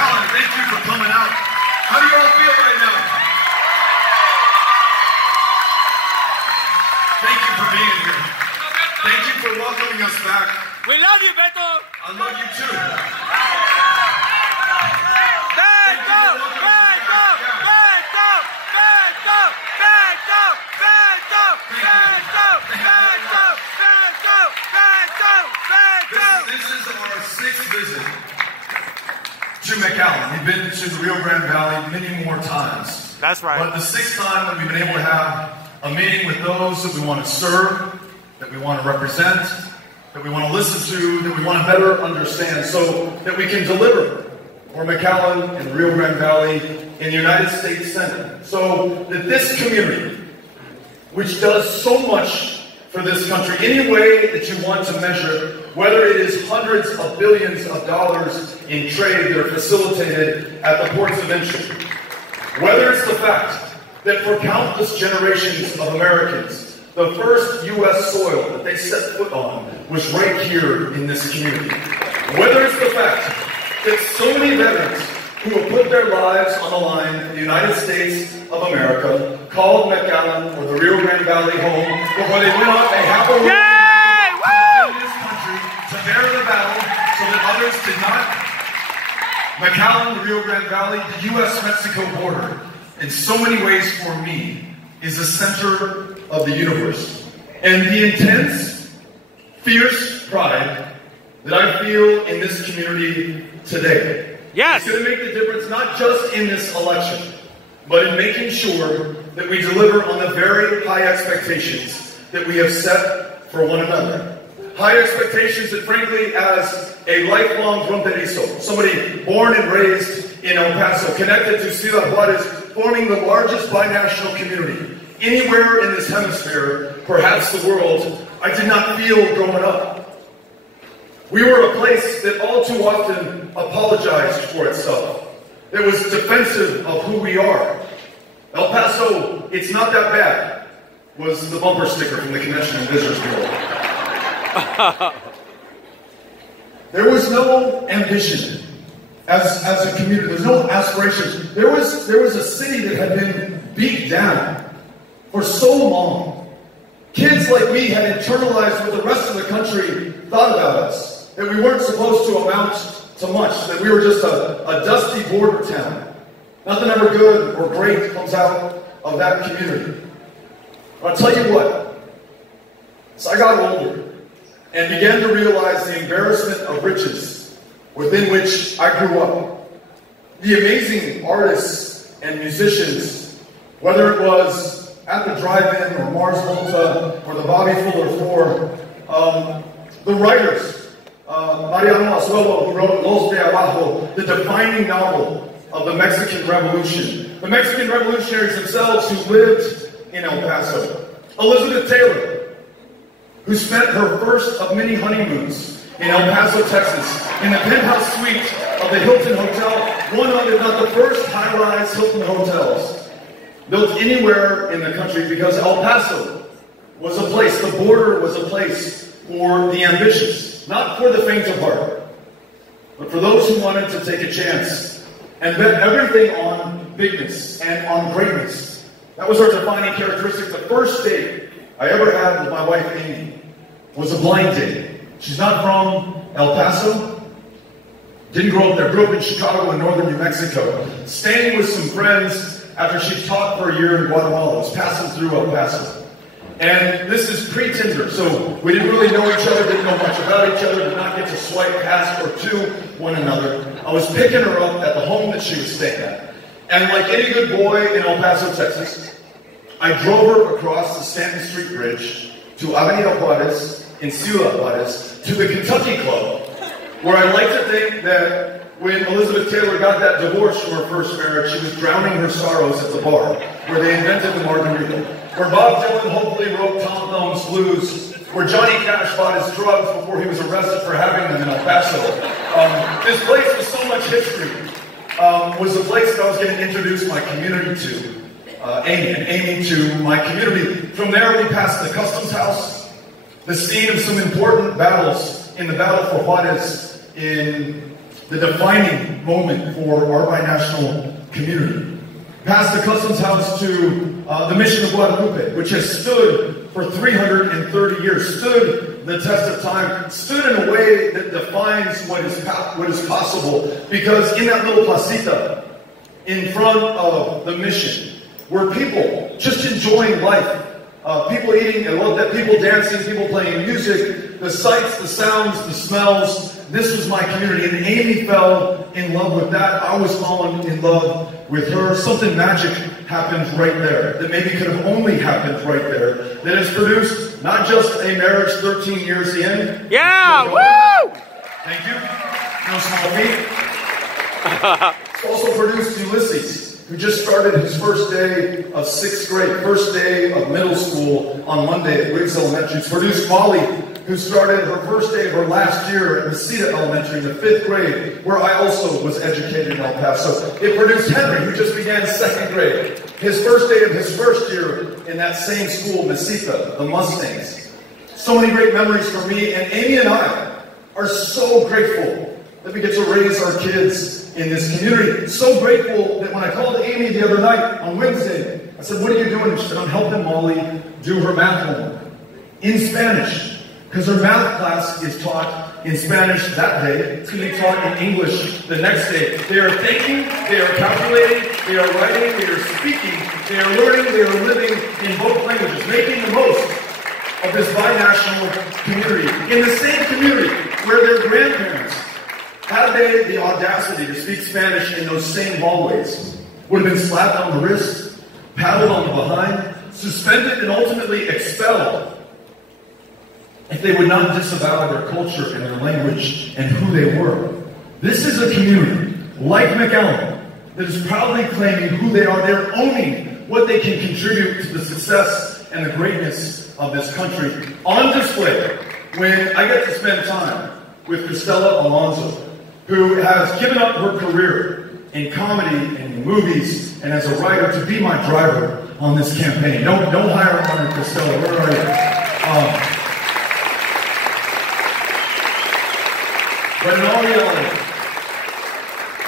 McAllen, thank you for coming out. How do you all feel right now? Thank you for being here. Thank you for welcoming us back. We love you, Beto. I love you too. This is our 6th visit to McAllen. We've been to the Rio Grande Valley many more times. That's right. But the 6th time that we've been able to have a meeting with those that we want to serve, that we want to represent, that we want to listen to, that we want to better understand, so that we can deliver for McAllen and the Rio Grande Valley in the United States Senate. So that this community, which does so much for this country, any way that you want to measure, whether it is hundreds of billions of dollars in trade that are facilitated at the ports of entry, whether it's the fact that for countless generations of Americans, the first U.S. soil that they set foot on was right here in this community, whether it's the fact that so many veterans who have put their lives on the line in the United States of America called McAllen or the Rio Grande Valley home before they went on a half a in this country to bear the battle so that others did not. McAllen, the Rio Grande Valley, the U.S.-Mexico border, in so many ways for me, is the center of the universe. And the intense, fierce pride that I feel in this community today is going to make the difference not just in this election, but in making sure that we deliver on the very high expectations that we have set for one another. High expectations that, frankly, as a lifelong fronterizo, somebody born and raised in El Paso, connected to Ciudad Juárez, forming the largest binational community anywhere in this hemisphere, perhaps the world, I did not feel growing up. We were a place that all too often apologized for itself. It was defensive of who we are. El Paso, it's not that bad, was the bumper sticker from the Convention and Visitors Bureau. There was no ambition as a community. There was no aspiration. There was a city that had been beat down for so long. Kids like me had internalized what the rest of the country thought about us. That we weren't supposed to amount to much. That we were just a dusty border town. Nothing ever good or great comes out of that community. But I'll tell you what. As I got older and began to realize the embarrassment of riches within which I grew up, the amazing artists and musicians, whether it was at the drive-in or Mars Volta or the Bobby Fuller Four, the writers, Mariano Azuelo, who wrote Los de Abajo, the defining novel of the Mexican Revolution. The Mexican revolutionaries themselves who lived in El Paso. Elizabeth Taylor, who spent her first of many honeymoons in El Paso, Texas, in the penthouse suite of the Hilton Hotel, one of, if not the first high-rise Hilton hotels built anywhere in the country, because El Paso was a place, the border was a place for the ambitious, not for the faint of heart, but for those who wanted to take a chance and bet everything on bigness and on greatness. That was our defining characteristic. The first date I ever had with my wife, Amy, was a blind date. She's not from El Paso. Didn't grow up there. Grew up in Chicago and northern New Mexico. Staying with some friends after she taught for a year in Guatemala. Was passing through El Paso. And this is pre-Tinder, so we didn't really know each other, didn't know much about each other, did not get to swipe past or to one another. I was picking her up at the home that she was staying at. And like any good boy in El Paso, Texas, I drove her across the Stanton Street Bridge to Avenida Juárez in Ciudad Juárez to the Kentucky Club, where I like to think that when Elizabeth Taylor got that divorce from her first marriage, she was drowning her sorrows at the bar, where they invented the margarita, where Bob Dylan hopefully wrote Tom Thumb's Blues, where Johnny Cash bought his drugs before he was arrested for having them in El Paso. This place with so much history was the place that I was going to introduce my community to, Amy, and Amy to my community. From there, we passed the Customs House, the scene of some important battles in the Battle for Juárez in the defining moment for our binational community. Past the Customs House to the Mission of Guadalupe, which has stood for 330 years, stood the test of time, stood in a way that defines what is possible. Because in that little placita, in front of the mission, were people just enjoying life. People eating, I love that, people dancing, people playing music, the sights, the sounds, the smells. This was my community, and Amy fell in love with that. I was falling in love with her. Something magic happened right there that maybe could have only happened right there, that has produced not just a marriage 13 years in. Yeah, woo! Thank you. No small feat. It's also produced Ulysses, who just started his first day of 6th grade, first day of middle school on Monday at Wiggs Elementary. It's produced Molly, who started her first day of her last year at Mùsica Elementary in the 5th grade, where I also was educated in El Paso. It produced Henry, who just began 2nd grade. His first day of his first year in that same school, Mùsica, the Mustangs. So many great memories for me, and Amy and I are so grateful that we get to raise our kids in this community. So grateful that when I called Amy the other night on Wednesday, I said, "What are you doing?" She said, "I'm helping Molly do her math homework in Spanish." Because her math class is taught in Spanish that day. It's going to be taught in English the next day. They are thinking, they are calculating, they are writing, they are speaking, they are learning, they are living in both languages, making the most of this binational community. In the same community where their grandparents had they the audacity to speak Spanish in those same hallways, would have been slapped on the wrist, paddled on the behind, suspended, and ultimately expelled if they would not disavow their culture and their language and who they were. This is a community, like McAllen, that is proudly claiming who they are. They're owning what they can contribute to the success and the greatness of this country. On display, when I get to spend time with Cristela Alonso, who has given up her career in comedy and in movies and as a writer to be my driver on this campaign. Don't hire her, Cristela. Where are you? But in all reality,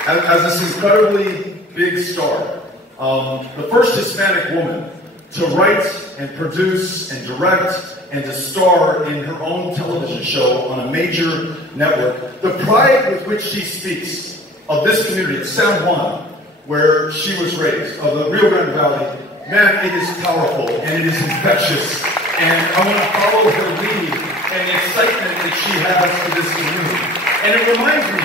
as this incredibly big star, the first Hispanic woman to write and produce and direct and to star in her own television show on a major network, the pride with which she speaks of this community, of San Juan, where she was raised, of the Rio Grande Valley, man, it is powerful and it is infectious. And I want to follow her lead and the excitement that she has for this community. And it reminds me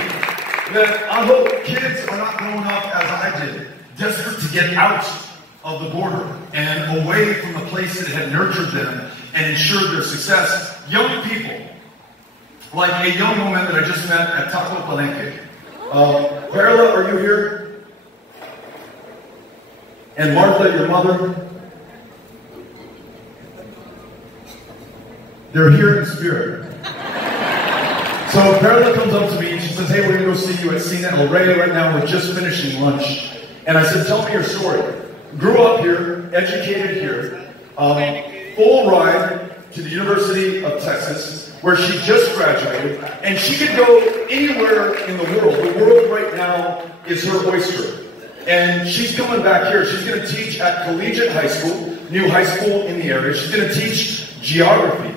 that I hope kids are not growing up as I did, desperate to get out of the border and away from the place that had nurtured them and ensured their success. Young people, like a young woman that I just met at Taco Palenque. Perla, are you here? And Martha, your mother? They're here in spirit. So Perla comes up to me and she says, "Hey, we're going to go see you at Cine El Rey right now. We're just finishing lunch." And I said, "Tell me your story." Grew up here, educated here, full ride to the University of Texas, where she just graduated, and she could go anywhere in the world. The world right now is her oyster. And she's coming back here. She's going to teach at Collegiate High School, new high school in the area. She's going to teach geography.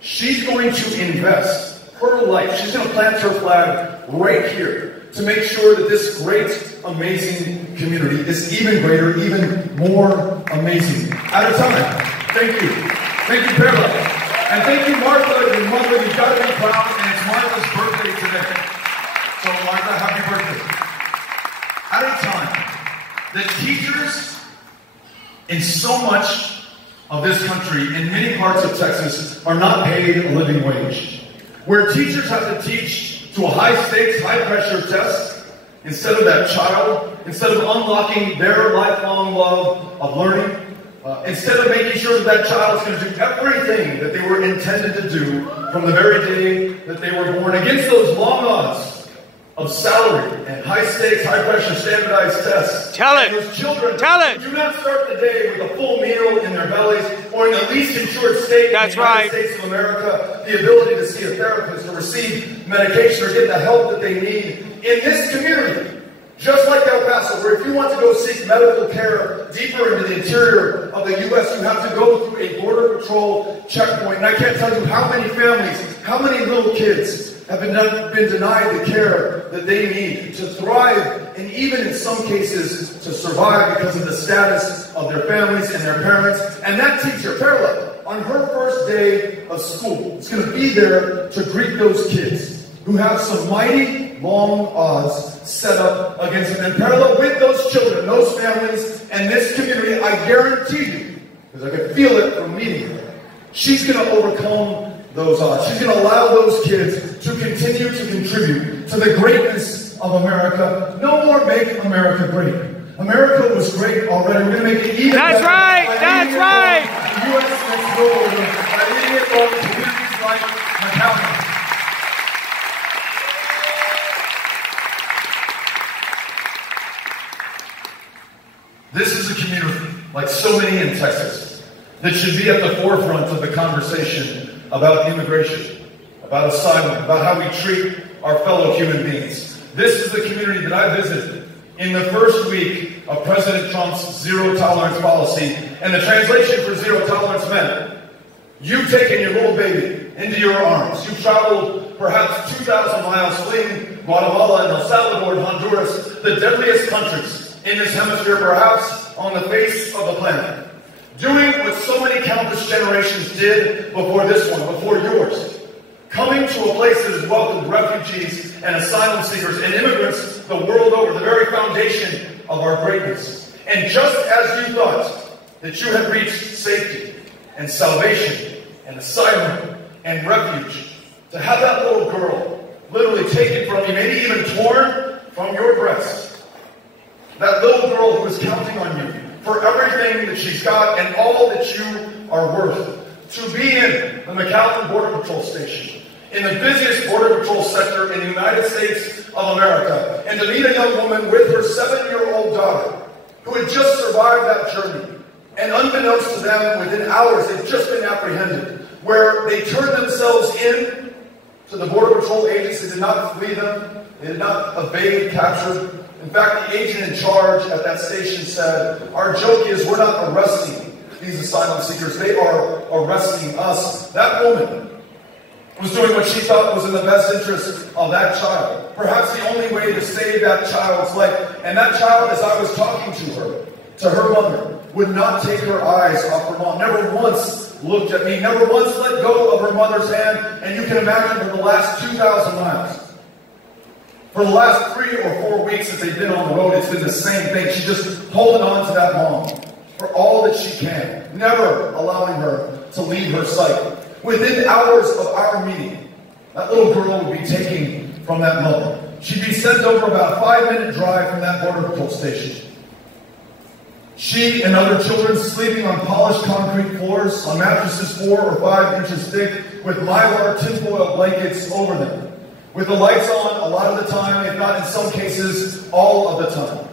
She's going to invest her life. She's going to plant her flag right here to make sure that this great, amazing community is even greater, even more amazing. At a time. Thank you. Thank you, Perla. And thank you, Martha, your mother. You've got to be proud, and it's Martha's birthday today. So, Martha, happy birthday. At a time that teachers in so much of this country, in many parts of Texas, are not paid a living wage. Where teachers have to teach to a high-stakes, high-pressure test, instead of that child, instead of unlocking their lifelong love of learning, instead of making sure that that child is going to do everything that they were intended to do from the very day that they were born, against those long odds of salary and high-stakes, high-pressure, standardized tests. Tell it. And those children do not start the day with a full meal in their bellies or in the least insured state That's in the United right. States of America, the ability to see a therapist or receive medication or get the help that they need in this community. Just like El Paso, where if you want to go seek medical care deeper into the interior of the U.S., you have to go through a Border Patrol checkpoint. And I can't tell you how many families, how many little kids have been denied the care that they need to thrive, and even in some cases to survive because of the status of their families and their parents. And that teacher, Perla, on her first day of school, is going to be there to greet those kids who have some mighty long odds set up against them. And Perla, with those children, those families, and this community, I guarantee you, because I can feel it from meeting her, she's going to overcome those odds. She's going to allow those kids to continue to contribute to the greatness of America. No more make America great. America was great already. We're going to make it even better. That's right! That's right! The U.S. next door by leading it on communities like McAllen. This is a community, like so many in Texas, that should be at the forefront of the conversation about immigration, about asylum, about how we treat our fellow human beings. This is the community that I visited in the first week of President Trump's zero-tolerance policy. And the translation for zero tolerance meant you've taken your little baby into your arms. You've traveled perhaps 2,000 miles fleeing Guatemala and El Salvador and Honduras, the deadliest countries in this hemisphere, perhaps on the face of the planet. Doing what so many countless generations did before this one, before yours. Coming to a place that has welcomed refugees and asylum seekers and immigrants the world over, the very foundation of our greatness. And just as you thought that you had reached safety and salvation and asylum and refuge, to have that little girl literally taken from you, maybe even torn from your breast. That little girl who is counting on you for everything that she's got and all that you are worth. To be in the McAllen Border Patrol Station, in the busiest Border Patrol sector in the United States of America, and to meet a young woman with her 7-year-old daughter who had just survived that journey. And unbeknownst to them, within hours, they've just been apprehended, where they turned themselves in to the Border Patrol agents. They did not flee them. They did not evade capture. In fact, the agent in charge at that station said, our joke is we're not arresting these asylum seekers, they are arresting us. That woman was doing what she thought was in the best interest of that child. Perhaps the only way to save that child's life. And that child, as I was talking to her mother, would not take her eyes off her mom. Never once looked at me, never once let go of her mother's hand. And you can imagine for the last 2,000 miles, for the last 3 or 4 weeks since they've been on the road, it's been the same thing. She's just holding on to that mom for all that she can, never allowing her to leave her sight. Within hours of our meeting, that little girl would be taken from that mother. She'd be sent over about a 5-minute drive from that Border Patrol station. She and other children sleeping on polished concrete floors, on mattresses 4 or 5 inches thick, with mylar tinfoil blankets over them. With the lights on a lot of the time, if not in some cases, all of the time.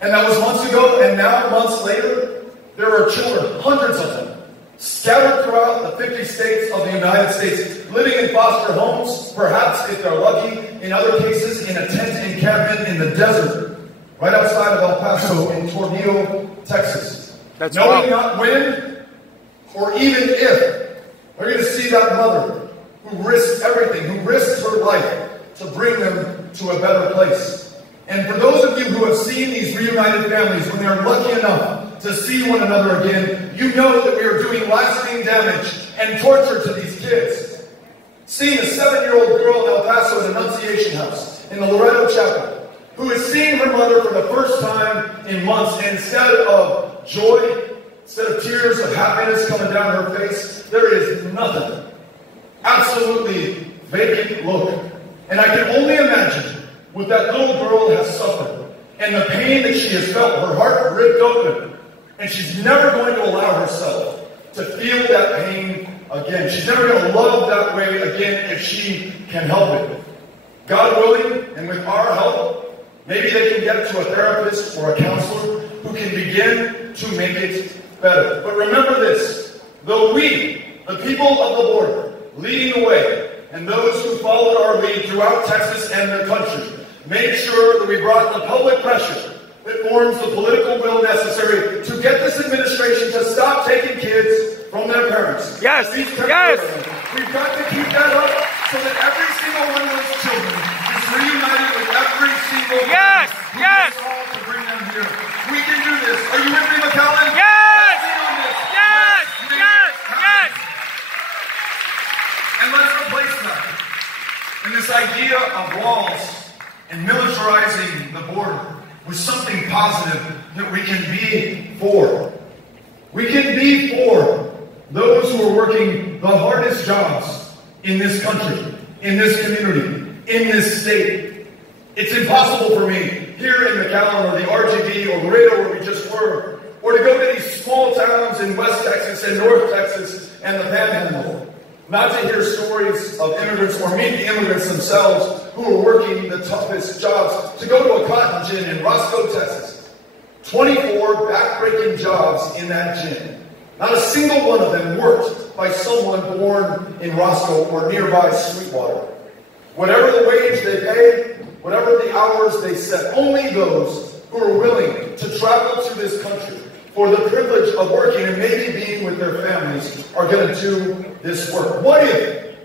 And that was months ago, and now, months later, there are children, hundreds of them, scattered throughout the 50 states of the United States, living in foster homes, perhaps, if they're lucky, in other cases, in a tent encampment in the desert, right outside of El Paso in Tornillo, Texas. That's knowing not when, or even if, they're going to see that mother who risked everything, who risked her life to bring them to a better place. And for those of you who have seen these reunited families, when they're lucky enough to see one another again, you know that we are doing lasting damage and torture to these kids. Seeing a 7-year-old girl in El Paso at Annunciation House, in the Loretto Chapel, who is seeing her mother for the first time in months, and instead of joy, instead of tears of happiness coming down her face, there is nothing. Absolutely vacant look. And I can only imagine what that little girl has suffered and the pain that she has felt, her heart ripped open. And she's never going to allow herself to feel that pain again. She's never going to love that way again if she can help it. God willing, and with our help, maybe they can get to a therapist or a counselor who can begin to make it better. But remember this, though we, the people of the border, leading the way, and those who followed our lead throughout Texas and the country made sure that we brought the public pressure that forms the political will necessary to get this administration to stop taking kids from their parents. Yes, We've yes. got to keep that up so that every single one of those children is reunited with every single Yes, parent yes. who all to bring them here. We can do this. Are you with me, McAllen? Yes, Let's be on this. yes, Let's make yes, it happen. yes. And let's replace that. And this idea of walls and militarizing the border with something positive that we can be for. We can be for those who are working the hardest jobs in this country, in this community, in this state. It's impossible for me here in McAllen or the RGD or Laredo where we just were, or to go to these small towns in West Texas and North Texas and the Panhandle, not to hear stories of immigrants or meet the immigrants themselves who are working the toughest jobs, to go to a cotton gin in Roscoe, Texas. 24 back-breaking jobs in that gin. Not a single one of them worked by someone born in Roscoe or nearby Sweetwater. Whatever the wage they pay, whatever the hours they set, only those who are willing to travel to this country for the privilege of working and maybe being with their families are going to do this work. What if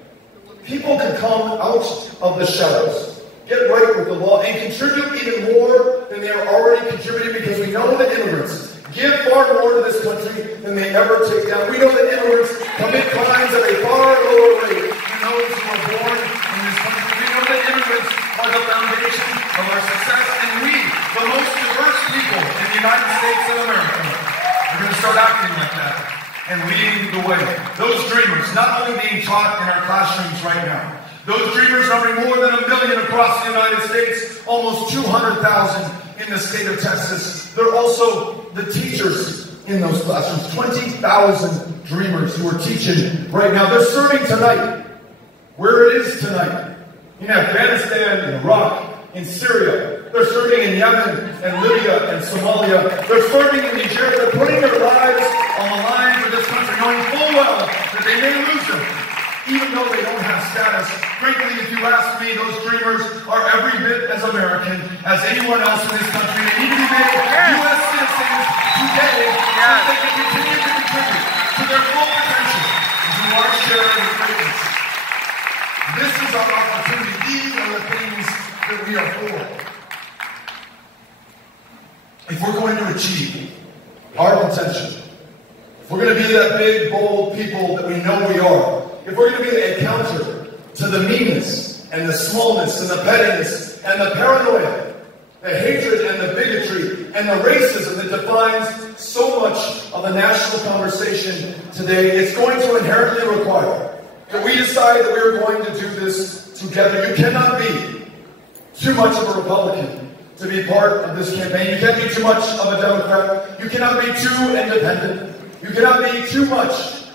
people can come out of the shadows, get right with the law, and contribute even more than they are already contributing, because we know that immigrants give far more to this country than they ever take down. We know that immigrants commit crimes at a far lower rate than those who are born in this country. We know that immigrants are the foundation of our success, and we, the most diverse people in the United States of America, are going to start acting like that and leading the way. Those dreamers not only being taught in our classrooms right now, those dreamers numbering more than 1 million across the United States, almost 200,000 in the state of Texas. They're also the teachers in those classrooms. 20,000 dreamers who are teaching right now. They're serving tonight, where it is tonight, in Afghanistan, in Iraq, in Syria. They're serving in Yemen and Libya and Somalia. They're serving in Nigeria. They're putting their lives on the line for this country, knowing full well that they may lose them, even though they don't have status. Frankly, if you ask me, those dreamers are every bit as American as anyone else in this country. They need to be made U.S. citizens today so that they can continue to contribute to their full potential and to our share of greatness. This is our opportunity. These are the things that we are for. If we're going to achieve our potential, if we're going to be that big, bold people that we know we are, if we're going to be a counter to the meanness and the smallness and the pettiness and the paranoia, the hatred and the bigotry and the racism that defines so much of the national conversation today, it's going to inherently require that we decide that we're going to do this together. You cannot be too much of a Republican to be part of this campaign. You can't be too much of a Democrat. You cannot be too independent. You cannot be too much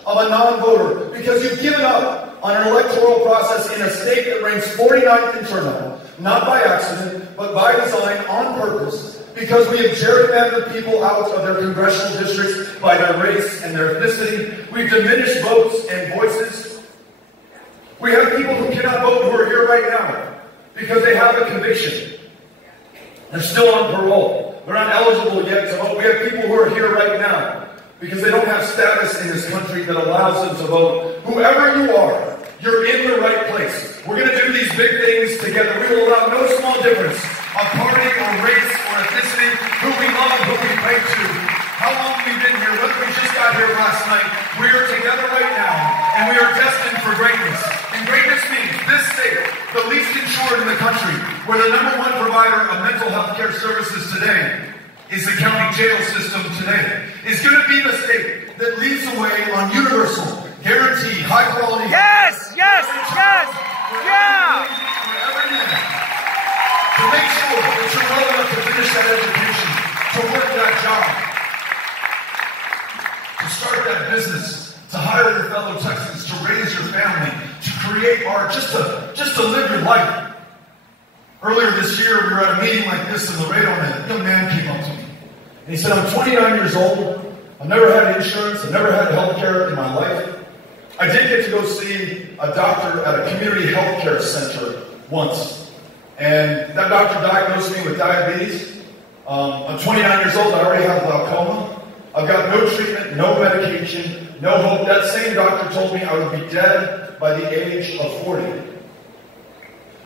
of a non-voter, because you've given up on an electoral process in a state that ranks 49th in turnout, not by accident, but by design, on purpose, because we have gerrymandered people out of their congressional districts by their race and their ethnicity. We've diminished votes and voices. We have people who cannot vote who are here right now because they have a conviction. They're still on parole. They're not eligible yet to vote. We have people who are here right now because they don't have status in this country that allows them to vote. Whoever you are, you're in the right place. We're going to do these big things together. We will allow no small difference of party or race or ethnicity, who we love, who we pray to, how long we've been here, whether we just got here last night. We are together right now, and we are destined for greatness. And greatness means this state, the least insured in the country, where the #1 provider of mental health care services today is the county jail system today, is going to be the state that leads the way on universal, guaranteed, high quality. Yes, yes, yes, yeah. Wherever you are, to make sure that you're well enough to finish that education, to work that job, to start that business, to hire your fellow Texans, to raise your family, to create art, just to live your life. Earlier this year, we were at a meeting like this in Laredo, and a young man came up to me. And he said, I'm 29 years old. I've never had insurance. I've never had health care in my life. I did get to go see a doctor at a community health care center once. And that doctor diagnosed me with diabetes. I'm 29 years old. I already have glaucoma. I've got no treatment, no medication, no hope. That same doctor told me I would be dead by the age of 40.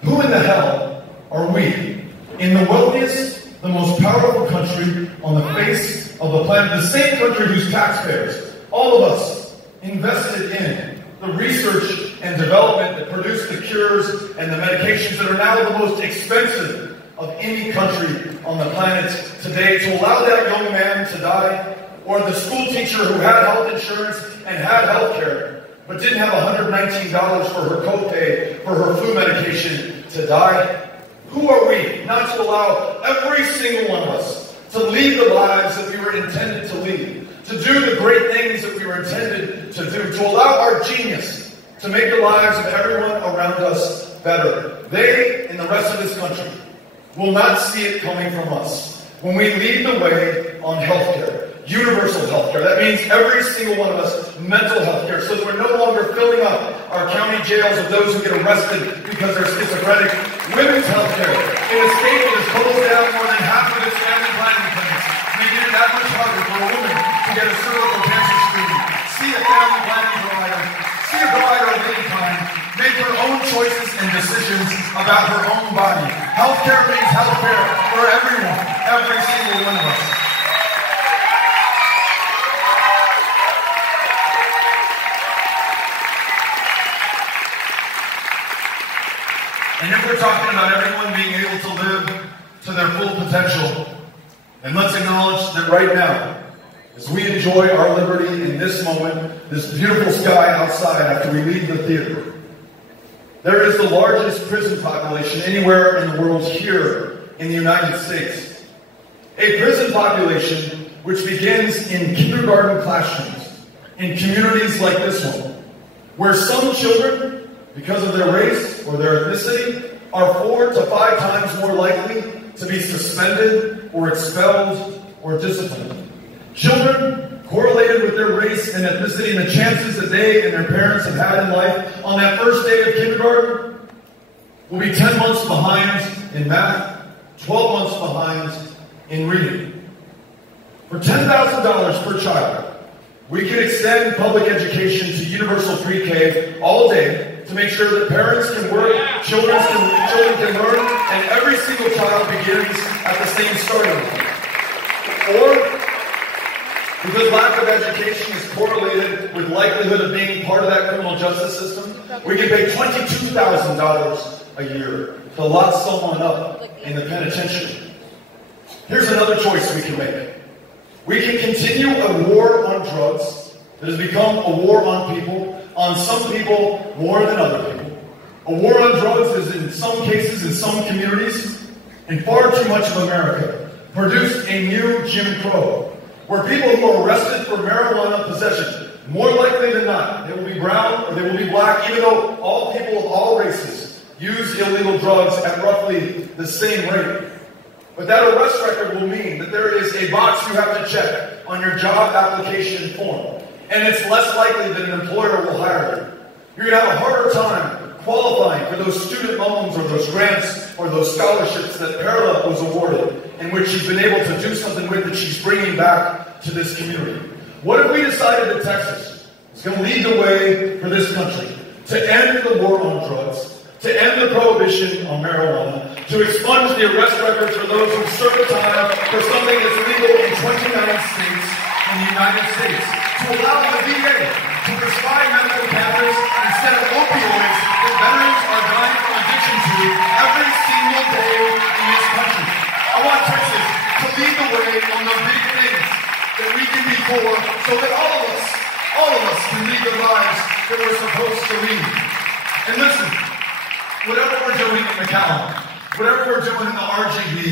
Who in the hell are we? In the wealthiest, the most powerful country on the face of the planet, the same country whose taxpayers, all of us, invested in the research and development that produced the cures and the medications that are now the most expensive of any country on the planet today, to allow that young man to die, or the school teacher who had health insurance and had health care, but didn't have $119 for her copay for her flu medication to die. Who are we not to allow every single one of us to lead the lives that we were intended to lead, to do the great things that we were intended to do, to allow our genius to make the lives of everyone around us better? They and the rest of this country will not see it coming from us when we lead the way on healthcare. Universal health care. That means every single one of us mental health care, so that we're no longer filling up our county jails of those who get arrested because they're schizophrenic. Women's health care. In a state that has closed down more than half of its family planning clinics, making it that much harder for a woman to get a cervical cancer screening, see a family planning provider, see a provider of any kind, make her own choices and decisions about her own body. Healthcare means healthcare for everyone, every single one of us. And if we're talking about everyone being able to live to their full potential, then let's acknowledge that right now, as we enjoy our liberty in this moment, this beautiful sky outside after we leave the theater, there is the largest prison population anywhere in the world here in the United States. A prison population which begins in kindergarten classrooms, in communities like this one, where some children, because of their race or their ethnicity, are 4 to 5 times more likely to be suspended or expelled or disciplined. Children correlated with their race and ethnicity and the chances that they and their parents have had in life on that first day of kindergarten will be 10 months behind in math, 12 months behind in reading. For $10,000 per child, we can extend public education to universal pre-K all day, to make sure that parents can work, children can learn, and every single child begins at the same starting line. Or, because lack of education is correlated with likelihood of being part of that criminal justice system, we can pay $22,000 a year to lock someone up in the penitentiary. Here's another choice we can make. We can continue a war on drugs that has become a war on people, on some people more than other people. A war on drugs is, in some cases, in some communities, in far too much of America, produced a new Jim Crow, where people who are arrested for marijuana possession, more likely than not, they will be brown or they will be black, even though all people of all races use illegal drugs at roughly the same rate. But that arrest record will mean that there is a box you have to check on your job application form. And it's less likely that an employer will hire you. You're going to have a harder time qualifying for those student loans or those grants or those scholarships that Perla was awarded, and which she's been able to do something with that she's bringing back to this community. What if we decided that Texas is going to lead the way for this country to end the war on drugs, to end the prohibition on marijuana, to expunge the arrest records for those who serve time for something that's legal in 29 states in the United States, to allow the VA to prescribe medical cannabis instead of opioids that veterans are dying from addiction to every single day in this country. I want Texas to lead the way on the big things that we can be for, so that all of us can lead the lives that we're supposed to lead. And listen, whatever we're doing in McAllen, whatever we're doing in the RGB,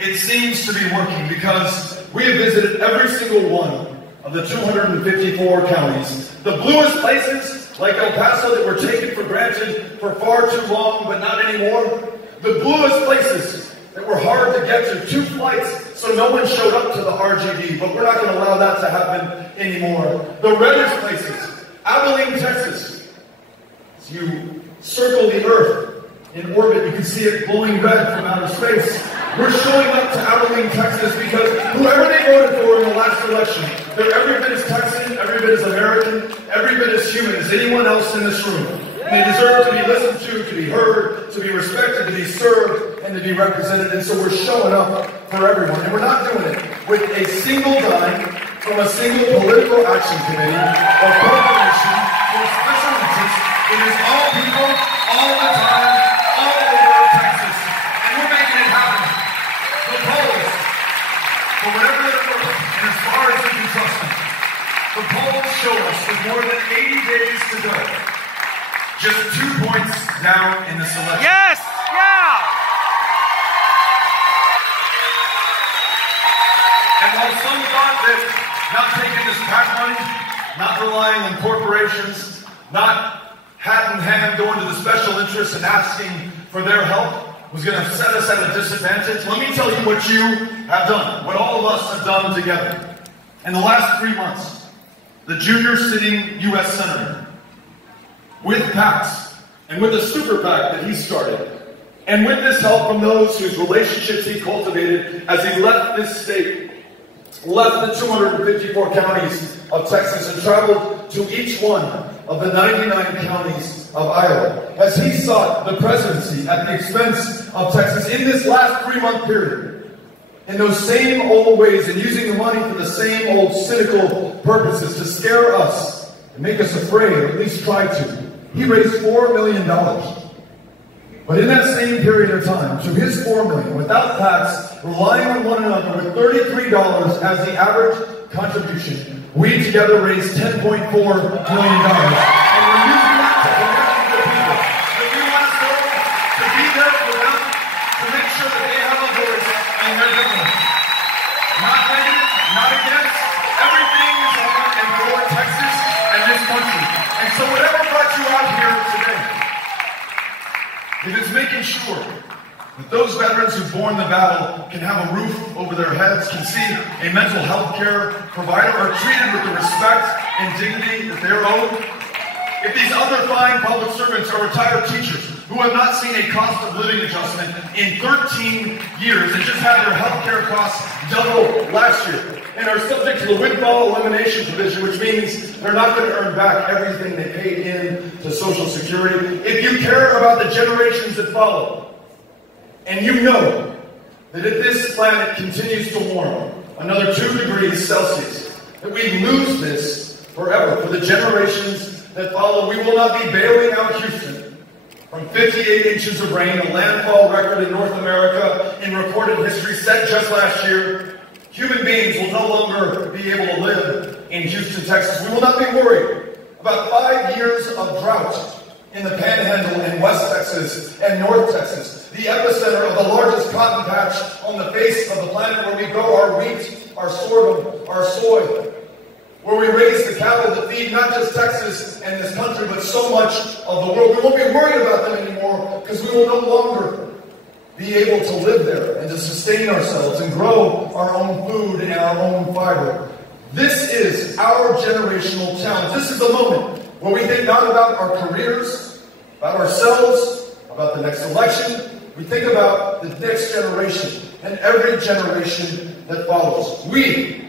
it seems to be working, because we have visited every single one of the 254 counties. The bluest places, like El Paso, that were taken for granted for far too long, but not anymore. The bluest places that were hard to get to, 2 flights, so no one showed up to the RGB, but we're not going to allow that to happen anymore. The reddest places Abilene, Texas. As you circle the Earth in orbit, you can see it glowing red from outer space. We're showing up to Abilene, Texas because whoever they voted for in the last election, they're every bit as Texan, every bit as American, every bit as human as anyone else in this room. And they deserve to be listened to be heard, to be respected, to be served, and to be represented. And so we're showing up for everyone. And we're not doing it with a single dime from a single political action committee or corporation or special interest. It is all people, all the time, all over Texas. And we're making it happen. The polls, for whatever they're worth, and as far as we can trust them, the polls show us with more than 80 days to go, just 2 points down in this election. Yes! Yeah! And while some thought that not taking this PAC money, not relying on corporations, not hat in hand going to the special interests and asking for their help was going to set us at a disadvantage, let me tell you what you have done, what all of us have done together. In the last 3 months, the junior sitting U.S. Senator, with PACs, and with a super PAC that he started, and with this help from those whose relationships he cultivated as he left this state, left the 254 counties of Texas and traveled to each one of the 99 counties of Iowa, as he sought the presidency at the expense of Texas in this last 3-month period, in those same old ways and using the money for the same old cynical purposes to scare us and make us afraid, or at least try to. He raised $4 million. But in that same period of time, to his $4 million, without PACs, relying on one another with $33 as the average contribution, we together raised $10.4 million. And we're using that to connect with the people. That we want to be there for them, to make sure that they have a voice and they're different. Not negative, not against. Everything is on and for Texas and this country. And so whatever brought you out here today, it is making sure that those veterans who've borne the battle can have a roof over their heads, can see a mental health care provider, are treated with the respect and dignity that they're owed. If these other fine public servants are retired teachers who have not seen a cost of living adjustment in 13 years and just had their health care costs double last year, and are subject to the windfall elimination provision, which means they're not going to earn back everything they paid in to Social Security. If you care about the generations that follow, and you know that if this planet continues to warm another 2 degrees Celsius, that we lose this forever for the generations that follow, we will not be bailing out Houston from 58 inches of rain, a landfall record in North America in recorded history set just last year. Human beings will no longer be able to live in Houston, Texas. We will not be worried about 5 years of drought in the Panhandle in West Texas and North Texas, the epicenter of the largest cotton patch on the face of the planet, where we grow our wheat, our sorghum, our soy, where we raise the cattle that feed not just Texas and this country, but so much of the world. We won't be worried about them anymore because we will no longer be able to live there and to sustain ourselves and grow our own food and our own fiber. This is our generational challenge. This is the moment where we think not about our careers, about ourselves, about the next election. We think about the next generation and every generation that follows. We,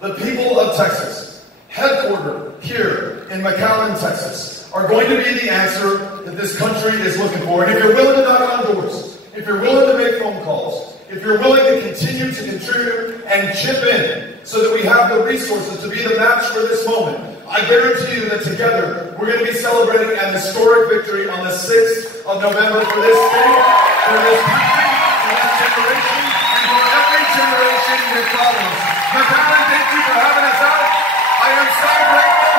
the people of Texas, headquartered here in McAllen, Texas, are going to be the answer that this country is looking for. And if you're willing to knock on doors, if you're willing to make phone calls, if you're willing to continue to contribute and chip in so that we have the resources to be the match for this moment, I guarantee you that together we're going to be celebrating an historic victory on the 6th of November for this state, for this country, for this generation, and for every generation that follows. McAllen, thank you for having us out. I am so grateful.